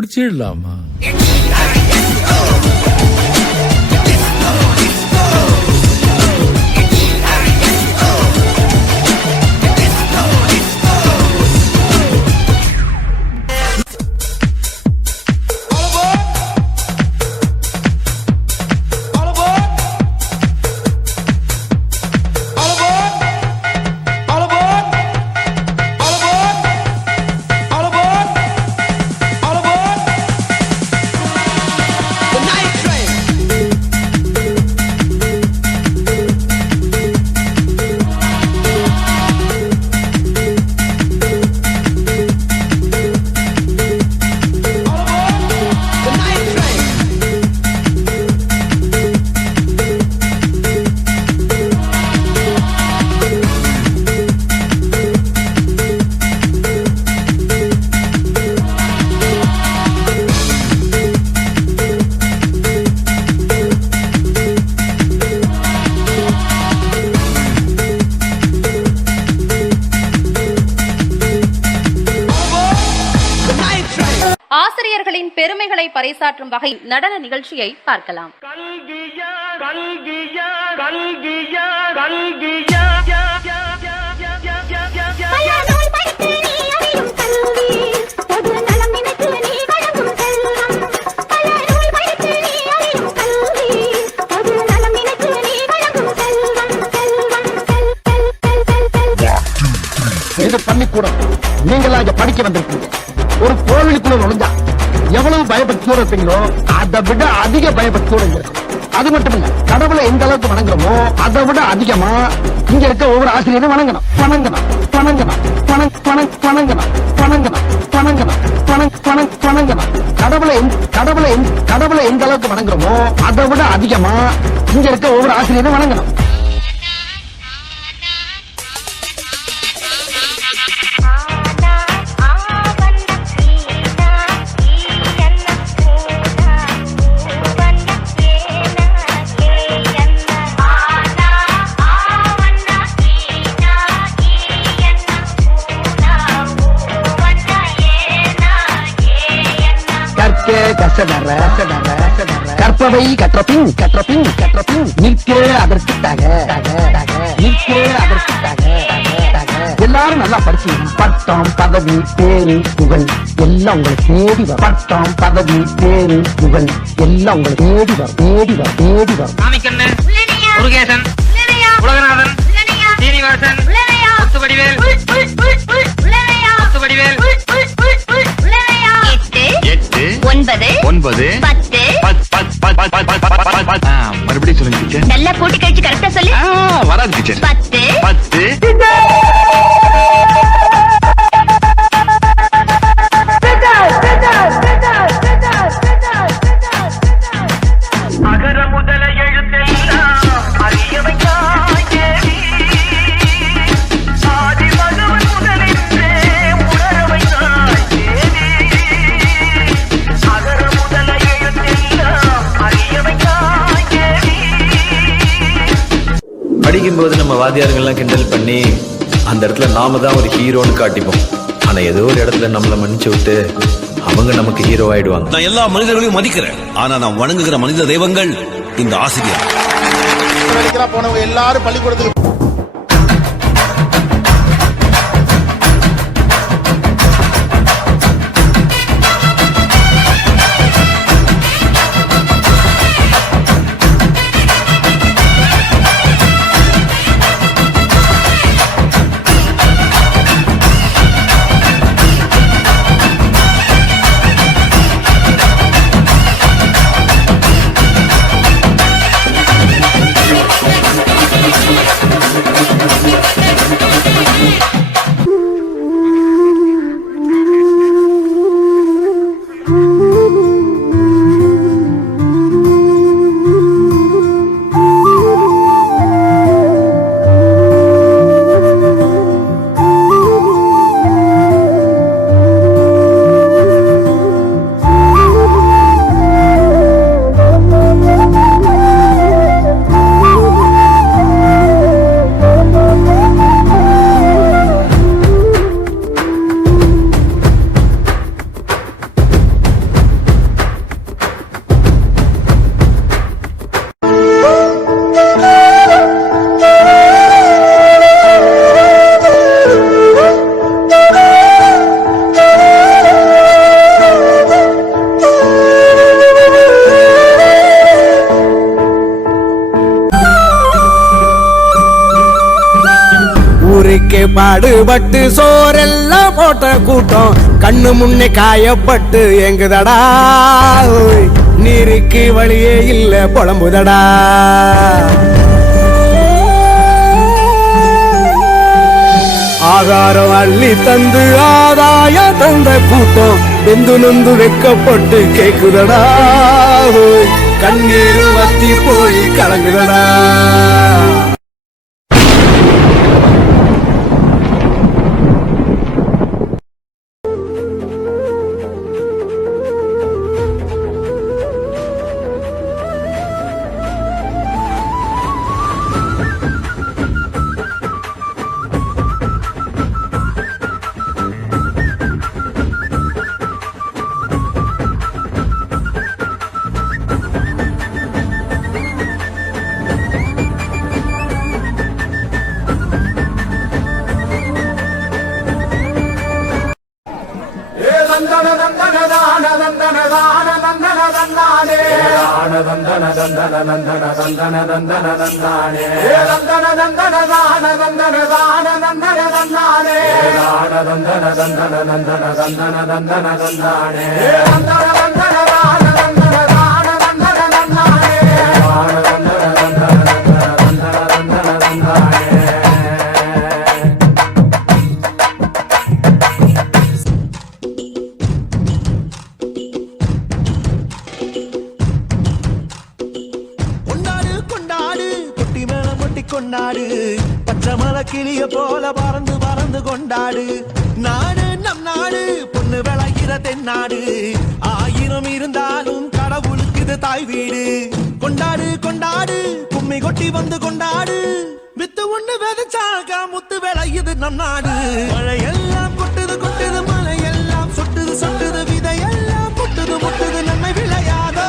முடிச்சிடலாமா? ஆசிரியர்களின் பெருமைகளை பறைசாற்றும் வகை நடன நிகழ்ச்சியை பார்க்கலாம். இது பள்ளிக்கூடம். நீங்களா இங்க படிக்க வந்திருக்கீங்க. ஒரு கோவிலுக்குள்ள நுழைஞ்சா எவ்வளவு பயபக்தியோட இருப்பீங்களோ அதை விட அதிக பயபக்தியோட இருக்கும். அது மட்டும் இல்ல, கடவுளை எந்த அளவுக்கு வணங்குறோமோ அதை விட அதிகமா இங்க இருக்க ஒவ்வொரு ஆசிரியரும் வணங்கணும். வணங்கணும் வணங்கணும் வணங்கணும் வணங்கணும் வணங்கணும் வணங்கணும். கடவுளை எந்த அளவுக்கு வணங்குறோமோ அதை விட அதிகமா இங்க இருக்க ஒவ்வொரு ஆசிரியரும் வணங்கணும். கற்பவை கற்றபின் நிற்க அதற்குத்தாக எல்லாரும் நல்லா படிச்சு பட்டம் பதவி பேரு புகழ் எல்லாம் உங்களை தேடி வரும். பட்டம் பதவி பேரு புகழ் எல்லாம் உங்களை தேடி வரும். முருகேசன், உலகநாதன், சீனிவாசன், முத்துவடிவேல், 9 மறுபடியும் சொல்லுங்க. நல்லா போட்டு கழிச்சு கரெக்டா சொல்லு. வராது டீச்சர். 10 அகர முதல எழுத்தெல்லாம் அறியவையாய் தேவி, ஆதி மகவன் முதலின்றே உணரவையாய் தேவி. அகர முதல எழுத்தெல்லாம் அறியவையாய் தேவி. படிக்கும்போது நம்ம வாத்தியாருங்கெல்லாம் கிண்டல் பண்ணி அந்த இடத்துல நாம தான் ஒரு ஹீரோன்னு காட்டிப்போம். ஆனா ஏதோ ஒரு இடத்துல நம்மள மன்னிச்சு விட்டு அவங்க நமக்கு ஹீரோ ஆயிடுவாங்க. நான் எல்லா மனிதர்களையும் மதிக்கிறேன். ஆனா நான் வணங்குகிற மனித தெய்வங்கள் இந்த ஆசிரியர். போனவங்க எல்லாரும் பள்ளிக்கூடத்துக்கு ஊருக்கே பாடுபட்டு சோரெல்லாம் போட்ட கூட்டம் கண்ணு முன்னே காயப்பட்டு எங்குதடா ஓய். நீருக்கு வழியே இல்ல புலம்புதடா. ஆகாரம் அள்ளி தந்து ஆதாய தந்த கூட்டம் வெந்து நொந்து வெக்கப்பட்டு கேக்குதடா ஓய். கண்ணீர் வத்தி போய் கலங்குதடா. கொண்டாடு பச்சை மலை கிளிய போல பறந்து பறந்து கொண்டாடு. நாடு நம் நாடு பொண்ணு விளைகிற தென்னாடு. ஆயிரம் இருந்தாலும் கடவுளுக்கு இது தாய் வீடு. கொண்டாடு கொண்டாடு கும்மி கொட்டி வந்து கொண்டாடு. வித்து ஒண்ணு விதைச்சாக முத்து விளையுது நம் நாடு. மழையெல்லாம் கொட்டுது கொட்டுது மலையெல்லாம் சொட்டுது சொட்டுது விதையெல்லாம் முட்டுது முட்டுது நன்மை விளையாதோ.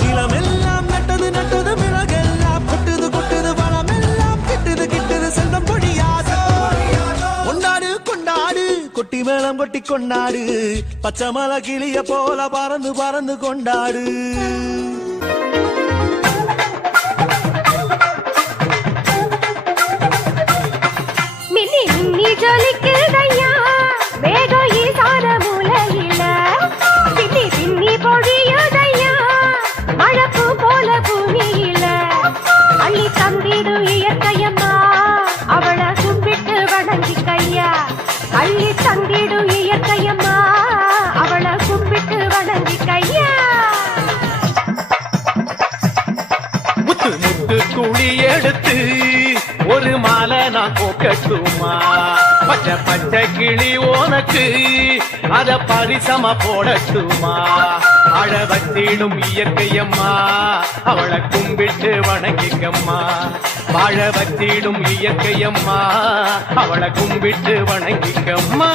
நிலமெல்லாம் நட்டது நட்டது மிளகெல்லாம் கொட்டுது கொட்டுது வளமெல்லாம் கிட்டுது கிட்டுது செல்வம் பொழியாதோ. கொண்டாடு கொண்டாடு கொட்டி மேளம் கொட்டி கொண்டாடு. பச்சை மலை கிளிய போல பறந்து பறந்து கொண்டாடு. ஜொலிக்குதையா மேகம் ஈசான மூலையில பின்னி பின்னி பொழியுதையா மழப்பு போல பூமியில அள்ளி தந்திடும் இயற்கையம்மா அவளை கும்பிட்டு வணங்கிக்கையா. அள்ளி தந்திடும் இயற்கையம்மா அவளை கும்பிட்டு வணங்கிக்கையா. முத்து முத்து துளி எடுத்து ஒரு மாலை நான் கோக்கட்டுமா? பச்சை பச்சை கிளி உனக்கு அத பரிசமா போடட்டுமா? அழ வச்சிடும் இயற்கையம்மா அவளை கும்பிட்டு வணங்கிக்கம்மா. வாழ வச்சிடும் இயற்கையம்மா அவளை கும்பிட்டு வணங்கிக்கம்மா.